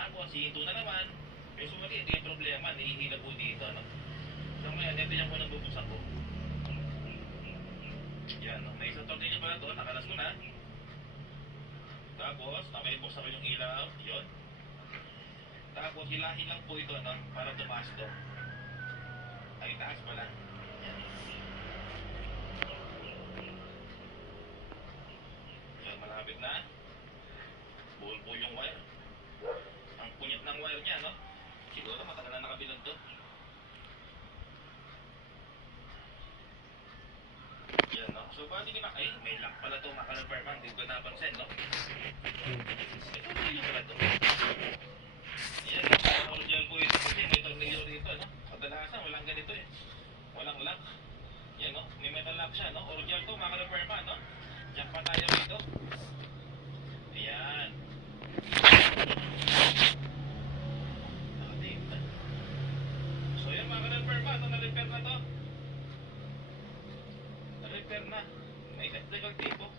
Tapos, hihinto na naman. Yung sumali, hindi yung problema. Nihihila po dito, ano? So, ngayon, ito yung unang bubuksan ko. Yan, no? May isang tornilyo pala doon. Nakalas ko na. Tapos, may buksan ko yung ilaw. Yun. Tapos, hilahin lang po ito, no? Para tumaas to. Ay, taas pala. Yan. Yan, malapit na. Buhol po yung wire. Ang punyat ng wire niya, no? Siguro matagal na nakabilad to. Yan, no? So, bali ka na, ay, may lock pala to, maka-repairman. Hindi ko napansin, no? Ito tornilyo pala to. Yan, no? Original po ito kasi may tornilyo dito, no? Kadalasan, walang ganito eh. Walang lock. Yan, no? May metal lock siya, no? Original to, maka-repairman, no? Jack pa tayo dito. Ayan. So yan, maka-repair pa. Ito, na-repair na to. Na-repair na. May electrical tape, oh.